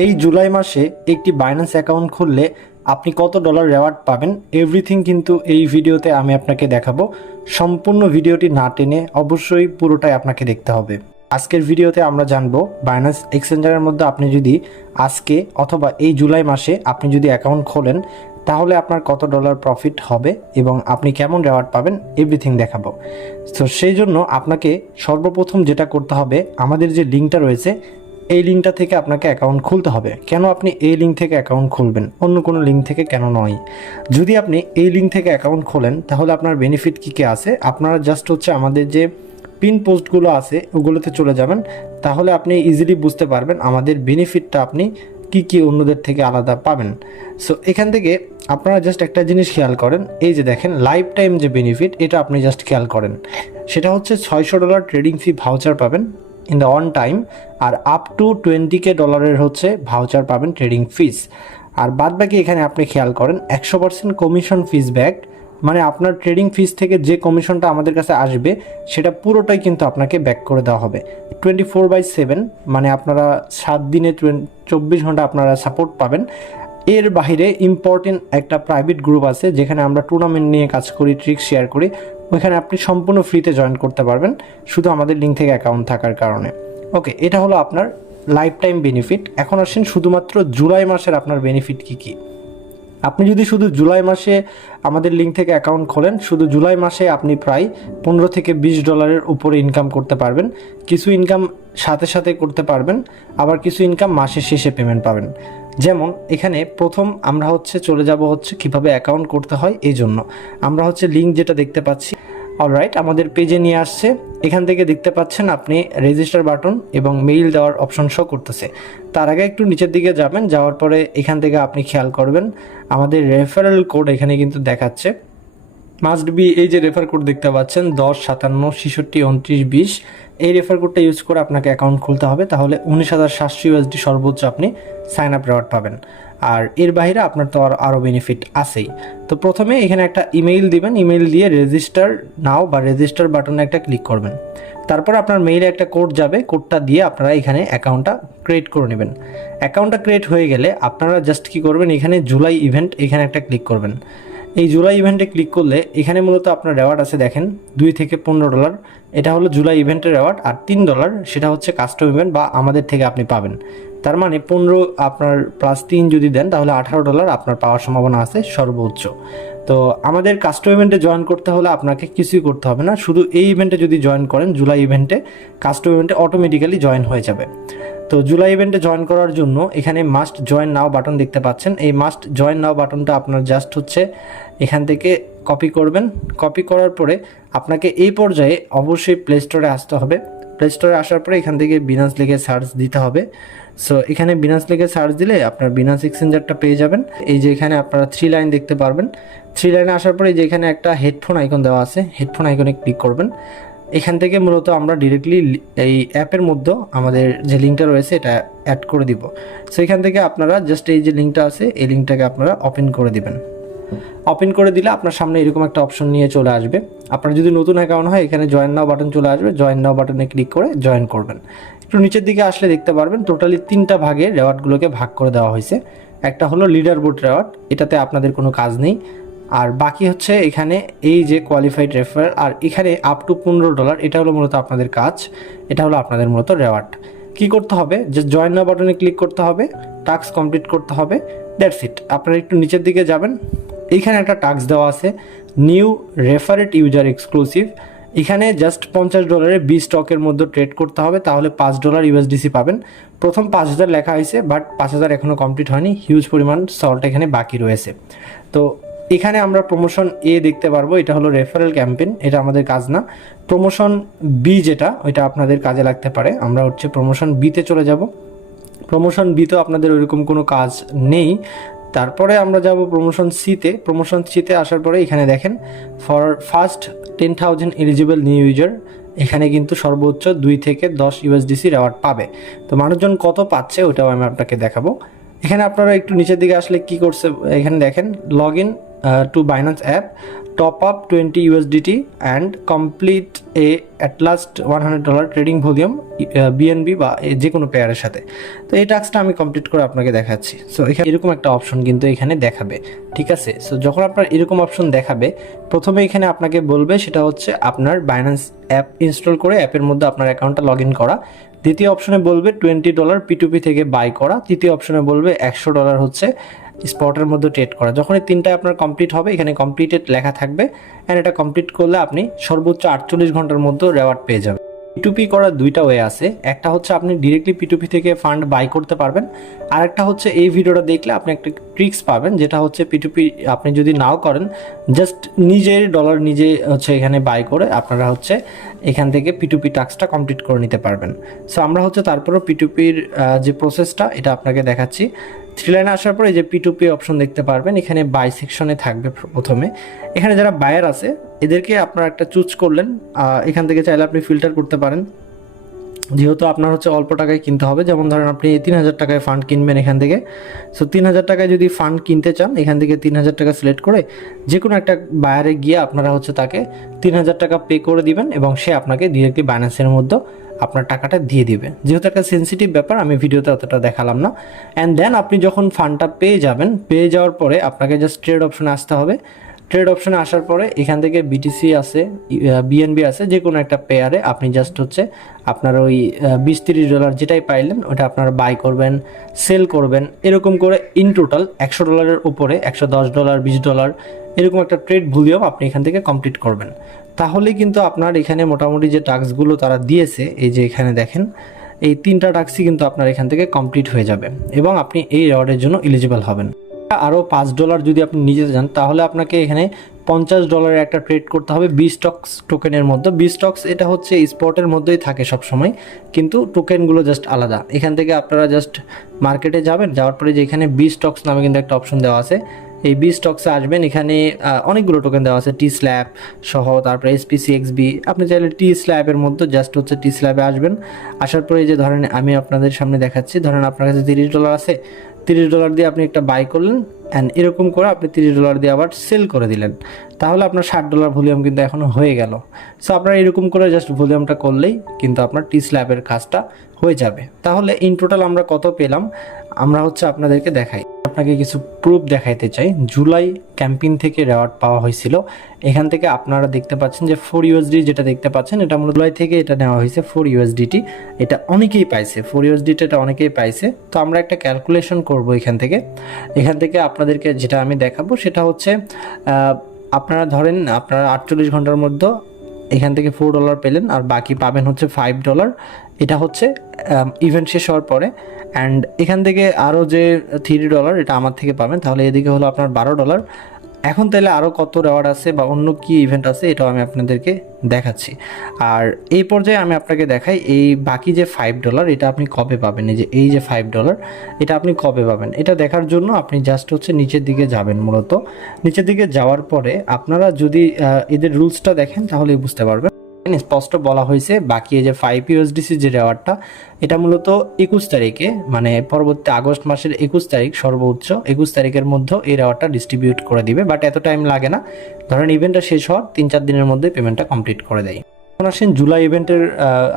এই জুলাই মাসে একটি বাইন্যান্স অ্যাকাউন্ট খুললে আপনি কত ডলার রেওয়ার্ড পাবেন এভরিথিং কিন্তু এই ভিডিওতে আমি আপনাকে দেখাবো। সম্পূর্ণ ভিডিওটি না টেনে অবশ্যই পুরোটাই আপনাকে দেখতে হবে। আজকের ভিডিওতে আমরা জানবো বাইন্যান্স এক্সচেঞ্জারের মধ্যে আপনি যদি আজকে অথবা এই জুলাই মাসে আপনি যদি অ্যাকাউন্ট খোলেন তাহলে আপনার কত ডলার প্রফিট হবে এবং আপনি কেমন রেওয়ার্ড পাবেন এভরিথিং দেখাবো। তো সেই জন্য আপনাকে সর্বপ্রথম যেটা করতে হবে, আমাদের যে লিঙ্কটা রয়েছে এই লিঙ্কটা থেকে আপনাকে অ্যাকাউন্ট খুলতে হবে। কেন আপনি এই লিঙ্ক থেকে অ্যাকাউন্ট খুলবেন, অন্য কোনো লিঙ্ক থেকে কেন নয়? যদি আপনি এই লিঙ্ক থেকে অ্যাকাউন্ট খোলেন তাহলে আপনার বেনিফিট কী কী আছে, আপনারা জাস্ট আমাদের যে পিন পোস্টগুলো আছে ওগুলোতে চলে যাবেন, তাহলে আপনি ইজিলি বুঝতে পারবেন আমাদের বেনিফিটটা আপনি কি কি অন্যদের থেকে আলাদা পাবেন। সো এখান থেকে আপনারা জাস্ট একটা জিনিস খেয়াল করেন, এই যে দেখেন লাইফ টাইম যে বেনিফিট, এটা আপনি জাস্ট খেয়াল করেন। সেটা হচ্ছে $600 ট্রেডিং ফি ভাউচার পাবেন ইন দ্য অন টাইম, আর আপ টু $20K হচ্ছে ভাউচার পাবেন ট্রেডিং ফিস। আর বাদ বাকি এখানে আপনি খেয়াল করেন 100% কমিশন ফিস ব্যাক, মানে আপনার ট্রেডিং ফিস থেকে যে কমিশনটা আমাদের কাছে আসবে সেটা পুরোটাই কিন্তু আপনাকে ব্যাক করে দেওয়া হবে 24/7, মানে আপনারা 7 দিনে 24 ঘন্টা আপনারা সাপোর্ট পাবেন। এর বাইরে ইম্পর্টেন্ট একটা প্রাইভেট গ্রুপ আছে যেখানে আমরা টুর্নামেন্ট নিয়ে কাজ করি, ট্রিক্স শেয়ার করি, ওইখানে আপনি সম্পূর্ণ ফ্রিতে জয়েন করতে পারবেন শুধু আমাদের লিঙ্ক থেকে অ্যাকাউন্ট থাকার কারণে। ওকে, এটা হলো আপনার লাইফ টাইম বেনিফিট। এখন আসেন শুধুমাত্র জুলাই মাসের আপনার বেনিফিট কী কী। আপনি যদি শুধু জুলাই মাসে আমাদের লিঙ্ক থেকে অ্যাকাউন্ট খোলেন, শুধু জুলাই মাসে আপনি প্রায় $15 থেকে $20 উপরে ইনকাম করতে পারবেন। কিছু ইনকাম সাথে সাথে করতে পারবেন, আবার কিছু ইনকাম মাসের শেষে পেমেন্ট পাবেন। যেমন এখানে প্রথম আমরা চলে যাব কীভাবে অ্যাকাউন্ট করতে হয়। এই জন্য আমরা লিঙ্ক যেটা দেখতে পাচ্ছি, অলরাইট আমাদের পেজে নিয়ে আসছে। এখান থেকে দেখতে পাচ্ছেন আপনি রেজিস্টার বাটন এবং মেইল দেওয়ার অপশন শো করতেছে। তার আগে একটু নিচের দিকে যাবেন, যাওয়ার পরে এখান থেকে আপনি খেয়াল করবেন আমাদের রেফারেল কোড এখানে কিন্তু দেখাচ্ছে মাস্ট বি। এই যে রেফার কোড দেখতে পাচ্ছেন 10 57 66 29 20, এই রেফার কোডটা ইউজ করে আপনাকে অ্যাকাউন্ট খুলতে হবে, তাহলে $19,700 সর্বোচ্চ আপনি সাইন আপ রেওয়ার্ড পাবেন। আর এর বাইরে আপনার তো আরও বেনিফিট আছেই। তো প্রথমে এখানে একটা ইমেইল দিবেন, ইমেইল দিয়ে রেজিস্টার নাও বা রেজিস্টার বাটনে একটা ক্লিক করবেন। তারপর আপনার মেইলে একটা কোড যাবে, কোডটা দিয়ে আপনারা এখানে অ্যাকাউন্টটা ক্রিয়েট করে নেবেন। অ্যাকাউন্টটা ক্রিয়েট হয়ে গেলে আপনারা জাস্ট কী করবেন, এখানে জুলাই ইভেন্ট এখানে একটা ক্লিক করবেন। এই জুলাই ইভেন্টে ক্লিক করলে এখানে মূলত আপনার রেওয়ার্ড আছে দেখেন $2 থেকে $15, এটা হলো জুলাই ইভেন্টের রেওয়ার্ড। আর $3 সেটা হচ্ছে কাস্টম ইভেন্ট বা আমাদের থেকে আপনি পাবেন। তার মানে 15 আপনার +3 যদি দেন তাহলে $18 আপনার পাওয়ার সম্ভাবনা আছে সর্বোচ্চ। তো আমাদের কাস্টম ইভেন্টে জয়েন করতে হলে আপনাকে কিছুই করতে হবে না, শুধু এই ইভেন্টে যদি জয়েন করেন জুলাই ইভেন্টে, কাস্টম ইভেন্টে অটোমেটিক্যালি জয়েন হয়ে যাবে। তো জুলাই ইভেন্টে জয়েন করার জন্য এখানে মাস্ট জয়েন নাও বাটন দেখতে পাচ্ছেন। এই মাস্ট জয়েন নাও বাটনটা আপনার জাস্ট এখান থেকে কপি করবেন। কপি করার পরে আপনাকে এই পর্যায়ে অবশ্যই প্লে স্টোরে আসতে হবে। প্লে স্টোরে আসার পরে এখান থেকে বিনান্স লিখে সার্চ দিতে হবে। সো এখানে বিনান্স লিখে সার্চ দিলে আপনার বিনান্স এক্সচেঞ্জারটা পেয়ে যাবেন। এই যে এখানে আপনারা 3 লাইন দেখতে পারবেন। 3 লাইনে আসার পরে যে এখানে একটা হেডফোন আইকন দেওয়া আছে, হেডফোন আইকনে ক্লিক করবেন। এখান থেকে মূলত আমরা ডিরেক্টলি এই অ্যাপের মধ্যে আমাদের যে লিঙ্কটা রয়েছে এটা অ্যাড করে দিব। সো এখান থেকে আপনারা জাস্ট এই যে লিঙ্কটা আছে এই লিঙ্কটাকে আপনারা ওপেন করে দিবেন। ওপেন করে দিলে আপনার সামনে এরকম একটা অপশন নিয়ে চলে আসবে। আপনার যদি নতুন অ্যাকাউন্ট হয় এখানে জয়েন নাও বাটন চলে আসবে, জয়েন নাও বাটনে ক্লিক করে জয়েন করবেন। একটু নিচের দিকে আসলে দেখতে পারবেন টোটালি 3টা ভাগে রেওয়ার্ডগুলোকে ভাগ করে দেওয়া হয়েছে। একটা হলো লিডার বোর্ড রেওয়ার্ড, এটাতে আপনাদের কোনো কাজ নেই। আর বাকি এখানে এই যে কোয়ালিফাইড রেফার, আর এখানে আপ টু $15, এটা হলো মূলত আপনাদের কাজ, এটা হলো আপনাদের মূলত রেওয়ার্ড। কি করতে হবে, যে জয়েন নাও বাটনে ক্লিক করতে হবে, টাস্ক কমপ্লিট করতে হবে, দ্যাটস ইট। আপনারা একটু নিচের দিকে যাবেন, এইখানে একটা টাস্ক দেওয়া আছে নিউ রেফারেট ইউজার এক্সক্লুসিভ। এখানে জাস্ট $50 B স্টকের মধ্যে ট্রেড করতে হবে, তাহলে $5 USDC পাবেন। প্রথম 5000 লেখা হয়েছে, বাট 5000 এখনও কমপ্লিট হয়নি, হিউজ পরিমাণ সল্ট এখানে বাকি রয়েছে। তো এখানে আমরা প্রমোশন এ দেখতে পারবো, এটা হলো রেফারেল ক্যাম্পেইন, এটা আমাদের কাজ না। প্রমোশন বি যেটা, ওইটা আপনাদের কাজে লাগতে পারে। আমরা প্রমোশন বিতে চলে যাব। প্রমোশন বিতেও আপনাদের ওইরকম কোনো কাজ নেই। তারপরে আমরা যাব প্রমোশন সিতে। প্রমোশন সিতে আসার পরে এখানে দেখেন for first 10,000 eligible new user, এখানে কিন্তু সর্বোচ্চ 2 থেকে 10 USDC রেওয়ার্ড পাবে। তো মানুষজন কত পাচ্ছে ওটাও আমি আপনাকে দেখাবো। এখানে আপনারা একটু নিচের দিকে আসলে কি করছে, এখানে দেখেন log in two Binance app. Top up 20 USDT and complete A at last $100 trading volume BNB বা যে কোনো পেয়ারের সাথে। তো এই টাস্কটা আমি কমপ্লিট করে আপনাকে দেখাচ্ছি। সো এখানে এরকম একটা অপশন কিন্তু এখানে দেখাবে, ঠিক আছে। সো যখন আপনার এরকম অপশন দেখাবে, প্রথমে এখানে আপনাকে বলবে সেটা হচ্ছে আপনার বাইন্যান্স অ্যাপ ইনস্টল করে অ্যাপের মধ্যে আপনার অ্যাকাউন্টটা লগ ইন করা। দ্বিতীয় অপশনে বলবে $20 P2P থেকে বাই করা। তৃতীয় অপশনে বলবে $100 হচ্ছে স্পটের মধ্যে ট্রেড করা। যখন এই তিনটায় আপনার কমপ্লিট হবে, এখানে কমপ্লিটেড লেখা থাকবে, অ্যান্ড এটা কমপ্লিট করলে আপনি সর্বোচ্চ 48 ঘন্টার মধ্যে রেওয়ার্ড পেয়ে যাবেন। P2P করার দুইটা ওয়ে আছে, একটা হচ্ছে আপনি ডিরেক্টলি P2P থেকে ফান্ড বাই করতে পারবেন, আর একটা হচ্ছে এই ভিডিওটা দেখলে আপনি একটা ট্রিক্স পাবেন, যেটা হচ্ছে P2P আপনি যদি নাও করেন, জাস্ট নিজের ডলার নিজে হচ্ছে এখানে বাই করে আপনারা হচ্ছে এখান থেকে P2P টাস্কটা কমপ্লিট করে নিতে পারবেন। সো আমরা হচ্ছে তারপরও P2Pর যে প্রসেসটা এটা আপনাকে দেখাচ্ছি। থ্রি লাইনে আসার পরে এই যে P2P অপশন দেখতে পারবেন, এখানে বাই সেকশনে থাকবে প্রথমে। এখানে যারা বায়ার আছে এদেরকে আপনারা একটা চুজ করলেন, এখান থেকে চাইলে আপনি ফিল্টার করতে পারেন, যেহেতু আপনার হচ্ছে অল্প টাকায় কিনতে হবে। যেমন ধরেন আপনি 3000 টাকায় ফান্ড কিনবেন এখান থেকে। সো 3000 টাকায় যদি ফান্ড কিনতে চান, এখান থেকে 3000 টাকা সিলেক্ট করে যে কোনো একটা বায়ারে গিয়ে আপনারা হচ্ছে তাকে 3000 টাকা পে করে দিবেন, এবং সে আপনাকে ডিরেক্টলি বাইন্যান্সের মধ্যে আপনার টাকাটা দিয়ে দিবে। যেহেতু একটা সেন্সিটিভ ব্যাপার, আমি ভিডিওতে অতটা দেখালাম না। অ্যান্ড দেন আপনি যখন ফান্ডটা পেয়ে যাবেন, পেয়ে যাওয়ার পরে আপনাকে জাস্ট ট্রেড অপশনে আসতে হবে। ট্রেড অপশনে আসার পরে এখান থেকে বিটিসি আছে, বিএনবি আছে, যে কোনো একটা পেয়ারে আপনি জাস্ট হচ্ছে আপনার ওই $20-30 যেটাই পাইলেন ওটা আপনারা বাই করবেন, সেল করবেন, এরকম করে ইন টোটাল $100 উপরে $110, $20 এরকম একটা ট্রেড ভলিউম আপনি এখান থেকে কমপ্লিট করবেন। তাহলে কিন্তু আপনার এখানে মোটামুটি যে টাস্কগুলো তারা দিয়েছে, এই যে এখানে দেখেন এই তিনটা টাস্কই কিন্তু আপনার এখান থেকে কমপ্লিট হয়ে যাবে, এবং আপনি এই রিওয়ার্ডের জন্য এলিজিবল হবেন। আরও $5 যদি আপনি নিতে যান, তাহলে আপনাকে এখানে $50 একটা ট্রেড করতে হবে বিস্টক্স টোকেনের মধ্যে। বিস্টক্স এটা হচ্ছে স্পটের মধ্যেই থাকে সব সময়, কিন্তু টোকেনগুলো জাস্ট আলাদা। এখান থেকে আপনারা জাস্ট মার্কেটে যাবেন, যাওয়ার পরে যে এখানে বিস্টক্স নামে কিন্তু একটা অপশন দেওয়া আছে, এই বিস্টক্সে আসবেন। এখানে অনেকগুলো টোকেন দেওয়া আছে, টি স্ল্যাব সহ, তারপরে SPCXB। আপনি চাইলে টি স্ল্যাবের মধ্যে জাস্ট হচ্ছে টি স্ল্যাবে আসবেন। আসার পরে যে ধরেন আমি আপনাদের সামনে দেখাচ্ছি, ধরেন আপনার কাছে $30 আছে, $30 দিয়ে আপনি একটা বাই করলেন, অ্যান্ড এরকম করে আপনি $30 দিয়ে আবার সেল করে দিলেন, তাহলে আপনার $60 ভলিউম কিন্তু এখনও হয়ে গেল। সো আপনারা এরকম করে জাস্ট ভলিউমটা করলেই কিন্তু আপনার টি স্ল্যাবের কাজটা হয়ে যাবে। তাহলে ইন টোটাল আমরা কত পেলাম আমরা হচ্ছে আপনাদেরকে দেখাই, আপনাকে কিছু প্রুফ দেখাইতে চাই। জুলাই ক্যাম্পেইন থেকে রেওয়ার্ড পাওয়া হয়েছিল। এখান থেকে আপনারা দেখতে পাচ্ছেন যে 4 USD যেটা দেখতে পাচ্ছেন, এটা মূলত জুলাই থেকে এটা নেওয়া হয়েছে 4 USDT। এটা অনেকেই পাইছে, 4 USDT এটা অনেকেই পাইছে। তো আমরা একটা ক্যালকুলেশন করব এখান থেকে আপনাদেরকে যেটা আমি দেখাবো সেটা হচ্ছে আপনারা ধরেন আপনারা 48 ঘন্টার মধ্যে এখান থেকে $4 পেলেন, আর বাকি পাবেন হচ্ছে $5। এটা হচ্ছে ইভেন্ট শেষ হওয়ার পরে। অ্যান্ড এখান থেকে আরও যে $3 এটা আমার থেকে পাবেন, তাহলে এদিকে হলো আপনার $12। এখন তাহলে আরও কত রেওয়ার্ড আছে বা অন্য কি ইভেন্ট আছে এটাও আমি আপনাদেরকে দেখাচ্ছি। আর এই পর্যায়ে আমি আপনাকে দেখাই এই বাকি যে $5 এটা আপনি কবে পাবেন। এই যে $5 এটা আপনি কবে পাবেন, এটা দেখার জন্য আপনি জাস্ট হচ্ছে নিচের দিকে যাবেন। মূলত নিচের দিকে যাওয়ার পরে আপনারা যদি এদের রুলসটা দেখেন তাহলেই বুঝতে পারবেন। স্পষ্ট বলা হয়েছে বাকি এই যে 5 USDC যে রেওয়ার্ডটা, এটা মূলত 21 তারিখে, মানে পরবর্তী আগস্ট মাসের 21 তারিখ, সর্বোচ্চ 21 তারিখের মধ্যে এই রেওয়ার্ডটা ডিস্ট্রিবিউট করে দিবে। বাট এত টাইম লাগে না, ধরেন ইভেন্টটা শেষ হওয়ার 3-4 দিনের মধ্যে পেমেন্টটা কমপ্লিট করে দেয়। এখন আসেন জুলাই ইভেন্টের,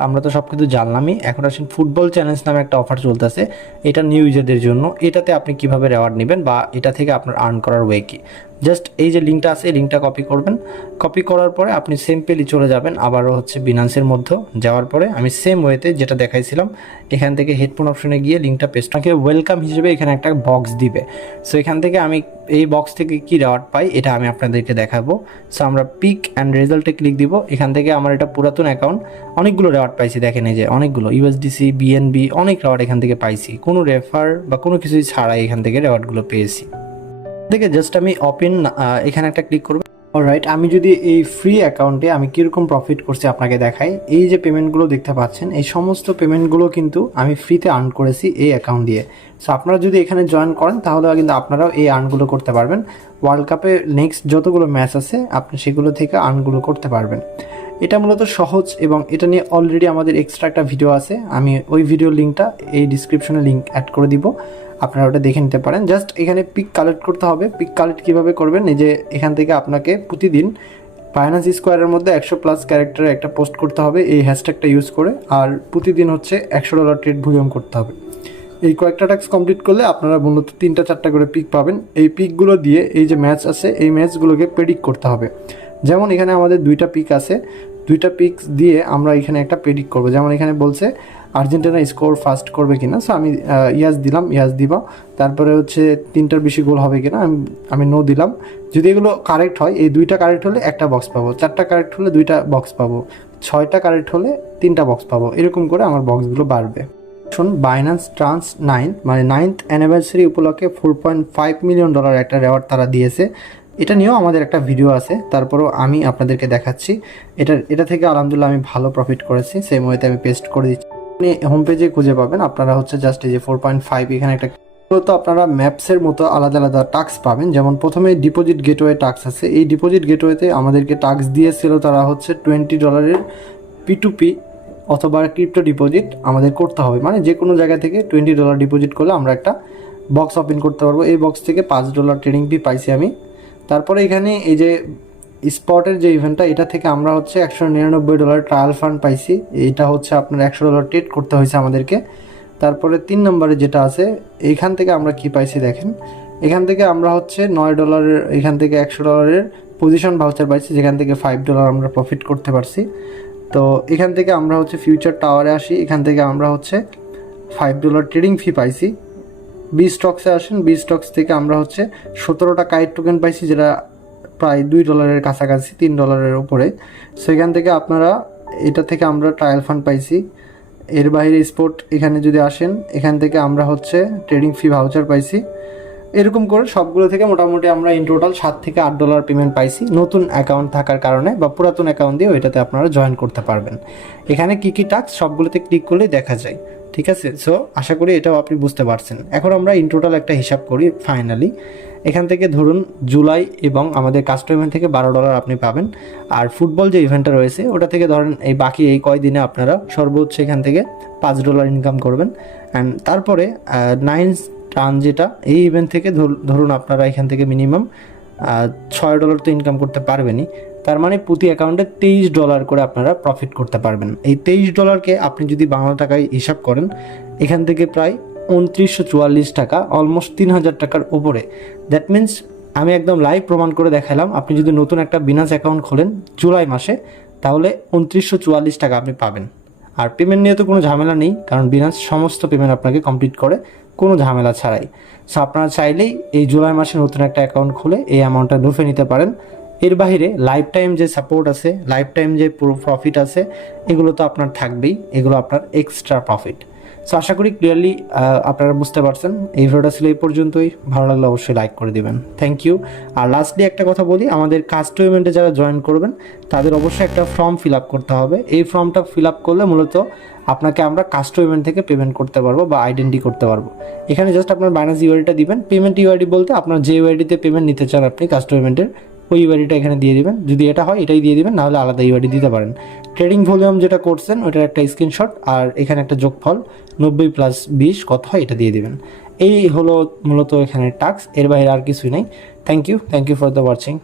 আমরা তো সব কিছু জানলামই। এখন আসেন ফুটবল চ্যালেঞ্জ নামে একটা অফার চলতেছে, এটা নিউ ইউজারদের জন্য। এটাতে আপনি কিভাবে রেওয়ার্ড নেবেন বা এটা থেকে আপনার আর্ন করার ওয়ে কি, জাস্ট এই যে লিঙ্কটা আছে এই লিঙ্কটা কপি করবেন। কপি করার পরে আপনি সিম্পলি চলে যাবেন আবারও হচ্ছে বিনান্সের মধ্যে। যাওয়ার পরে আমি সেম ওয়েতে যেটা দেখাইছিলাম, এখান থেকে হেডফোন অপশনে গিয়ে লিঙ্কটা পেস্ট, আপনাকে ওয়েলকাম হিসেবে এখানে একটা বক্স দিবে। সো এখান থেকে আমি এই বক্স থেকে কি রেওয়ার্ড পাই এটা আমি আপনাদেরকে দেখাবো। সো আমরা পিক অ্যান্ড রেজাল্টে ক্লিক দিব। এখান থেকে আমার এটা পুরাতন অ্যাকাউন্ট, অনেকগুলো রেওয়ার্ড পাইছি, দেখেন এই যে অনেকগুলো USDC, BNB, অনেক রেওয়ার্ড এখান থেকে পাইছি, কোনো রেফার বা কোনো কিছুই ছাড়াই এখান থেকে রেওয়ার্ডগুলো পেয়েছি। থেকে জাস্ট আমি ওপেন এখানে একটা ক্লিক করব। অলরাইট, আমি যদি এই ফ্রি অ্যাকাউন্টে আমি কীরকম প্রফিট করছি আপনাকে দেখাই। এই যে পেমেন্টগুলো দেখতে পাচ্ছেন, এই সমস্ত পেমেন্টগুলো কিন্তু আমি ফ্রিতে আর্ন করেছি এই অ্যাকাউন্ট দিয়ে। সো আপনারা যদি এখানে জয়েন করেন তাহলে কিন্তু আপনারাও এই আর্নগুলো করতে পারবেন। ওয়ার্ল্ড কাপে নেক্সট যতগুলো ম্যাচ আছে আপনি সেগুলো থেকে আর্নগুলো করতে পারবেন। এটা মূলত সহজ এবং এটা নিয়ে অলরেডি আমাদের এক্সট্রা একটা ভিডিও আছে, আমি ওই ভিডিওর লিঙ্কটা এই ডিসক্রিপশনে লিঙ্ক অ্যাড করে দিব, আপনারা ওটা দেখে নিতে পারেন। জাস্ট এখানে পিক কালেক্ট করতে হবে। পিক কালেক্ট কীভাবে করবেন, এই যে এখান থেকে আপনাকে প্রতিদিন বাইন্যান্স স্কোয়ারের মধ্যে 100+ ক্যারেক্টারে একটা পোস্ট করতে হবে এই হ্যাশট্যাগটা ইউজ করে, আর প্রতিদিন হচ্ছে $100 ট্রেড ভলিউম করতে হবে। এই কয়েকটা টাস্ক কমপ্লিট করলে আপনারা মূলত 3-4টা করে পিক পাবেন। এই পিকগুলো দিয়ে এই যে ম্যাচ আছে এই ম্যাচগুলোকে প্রেডিক্ট করতে হবে। যেমন এখানে আমাদের 2টা পিক আছে, 2টা পিক দিয়ে আমরা এখানে একটা প্রেডিক্ট করবো। যেমন এখানে বলছে আর্জেন্টিনা স্কোর ফার্স্ট করবে কিনা, সো আমি ইয়াস দিলাম, ইয়াস দিব। তারপরে হচ্ছে 3টার বেশি গোল হবে কিনা, আমি নো দিলাম। যদি এগুলো কারেক্ট হয়, এই 2টা কারেক্ট হলে একটা বক্স পাবো, 4টা কারেক্ট হলে 2টা বক্স পাবো, 6টা কারেক্ট হলে 3টা বক্স পাবো, এরকম করে আমার বক্সগুলো বাড়বে। শুন, বাইন্যান্স ট্রান্স 9 মানে 9th অ্যানিভার্সারি উপলক্ষে $4.5 মিলিয়ন একটা রেওয়ার্ড তারা দিয়েছে। এটা নিয়েও আমাদের একটা ভিডিও আছে, তারপরেও আমি আপনাদেরকে দেখাচ্ছি। এটা থেকে আলহামদুলিল্লাহ আমি ভালো প্রফিট করেছি, সেই ওয়েতে আমি পেস্ট করে দিচ্ছি। আপনি হোম পেজে খুঁজে পাবেন, আপনারা হচ্ছে জাস্ট এই যে 4.5 এখানে একটা তো আপনারা ম্যাপসের মতো আলাদা আলাদা টাস্ক পাবেন। যেমন প্রথমে ডিপোজিট গেটওয়ে টাস্ক আছে, এই ডিপোজিট গেটওয়েতে আমাদেরকে টাস্ক দিয়েছিল তারা হচ্ছে $20 P2P অথবা ক্রিপ্টো ডিপোজিট আমাদের করতে হবে, মানে যে কোনো জায়গা থেকে $20 ডিপোজিট করলে আমরা একটা বক্স ওপেন করতে পারবো। এই বক্স থেকে $5 ট্রেডিং ফি পাইছি আমি। তারপরে এখানে এই যে স্পটের যে ইভেন্টটা, এটা থেকে আমরা হচ্ছে $199 ট্রায়াল ফান্ড পাইছি। এটা হচ্ছে আপনার $100 ট্রেড করতে হয়েছে আমাদেরকে। তারপরে 3 নম্বরে যেটা আছে, এইখান থেকে আমরা কি পাইছি দেখেন, এখান থেকে আমরা হচ্ছে $9 এখান থেকে $100 পজিশন ভাউচার পাইছি, যেখান থেকে $5 আমরা প্রফিট করতে পারছি। তো এখান থেকে আমরা হচ্ছে ফিউচার টাওয়ারে আসি, এখান থেকে আমরা হচ্ছে $5 ট্রেডিং ফি পাইছি। বি স্টকসে আসেন, বি স্টকস থেকে আমরা হচ্ছে 17টা কাইট টোকেন পাইছি, যেটা প্রায় $2 কাছাকাছি, $3 উপরে। সো এখান থেকে আপনারা এটা থেকে আমরা ট্রায়াল ফান্ড পাইছি। এর বাইরে স্পট এখানে যদি আসেন, এখান থেকে আমরা হচ্ছে ট্রেডিং ফি ভাউচার পাইছি। এরকম করে সবগুলো থেকে মোটামুটি আমরা ইন টোটাল $7 থেকে $8 পেমেন্ট পাইছি, নতুন অ্যাকাউন্ট থাকার কারণে বা পুরাতন অ্যাকাউন্ট দিয়ে ওইটাতে আপনারা জয়েন করতে পারবেন। এখানে কী কী টাস্ক সবগুলোতে ক্লিক করলেই দেখা যায়, ঠিক আছে। সো আশা করি এটাও আপনি বুঝতে পারছেন। এখন আমরা ইন টোটাল একটা হিসাব করি ফাইনালি। এখান থেকে ধরুন জুলাই এবং আমাদের কাস্টম ইভেন্ট থেকে $12 আপনি পাবেন, আর ফুটবল যে ইভেন্টটা রয়েছে ওটা থেকে ধরেন এই বাকি এই কয়দিনে আপনারা সর্বোচ্চ এখান থেকে $5 ইনকাম করবেন। অ্যান্ড তারপরে 9 টার্ন যেটা এই ইভেন্ট থেকে ধরুন আপনারা এখান থেকে মিনিমাম $6 তো ইনকাম করতে পারবেনই। তার মানে প্রতি অ্যাকাউন্টে $23 করে আপনারা প্রফিট করতে পারবেন। এই $23কে আপনি যদি বাংলা টাকায় হিসাব করেন, এখান থেকে প্রায় 2944 টাকা, অলমোস্ট 3000 টাকার উপরে। দ্যাট মিন্স আমি একদম লাইভ প্রমাণ করে দেখালাম, আপনি যদি নতুন একটা বিনাস অ্যাকাউন্ট খোলেন জুলাই মাসে, তাহলে 2944 টাকা আপনি পাবেন। আর পেমেন্ট নিয়ে তো কোনো ঝামেলা নেই, কারণ বিনাস সমস্ত পেমেন্ট আপনাকে কমপ্লিট করে কোনো ঝামেলা ছাড়াই। সো আপনারা চাইলেই এই জুলাই মাসে নতুন একটা অ্যাকাউন্ট খুলে এই অ্যামাউন্টটা লুফে নিতে পারেন। এর বাইরে লাইফ টাইম যে সাপোর্ট আছে, লাইফ টাইম যে প্রফিট আছে, এগুলো তো আপনার থাকবেই, এগুলো আপনার এক্সট্রা প্রফিট। সো আশা করি ক্লিয়ারলি আপনারা বুঝতে পারছেন। এই ভিডিওটা ছিল এই পর্যন্তই, ভালো লাগলে অবশ্যই লাইক করে দিবেন, থ্যাংক ইউ। আর লাস্টলি একটা কথা বলি, আমাদের কাস্টম ইভেন্টে যারা জয়েন করবেন তাদের অবশ্যই একটা ফর্ম ফিল আপ করতে হবে। এই ফর্মটা ফিল আপ করলে মূলত আপনাকে আমরা কাস্টম ইভেন্ট থেকে পেমেন্ট করতে পারবো বা আইডেন্টি করতে পারবো। এখানে জাস্ট আপনার বাইন্যান্স ইউআইডিটা দিবেন, পেমেন্ট ইউআইডি বলতে আপনার যে ইউআইডিতে পেমেন্ট নিতে চান আপনি কাস্টম ইভেন্টের, ওই ইউআইডিটা এখানে দিয়ে দিবেন। যদি এটা হয় এটাই দিয়ে দিবেন, নাহলে আলাদা ইউআইডি দিতে পারেন। ট্রেডিং ভলিউম যেটা করছেন ওটার একটা স্ক্রিনশট, আর এখানে একটা যোগফল 90 + 20 কত হয় এটা দিয়ে দিবেন। এই হলো মূলত এখানে টাস্ক, এর বাইরে আর কিছুই নেই। Thank you for the watching.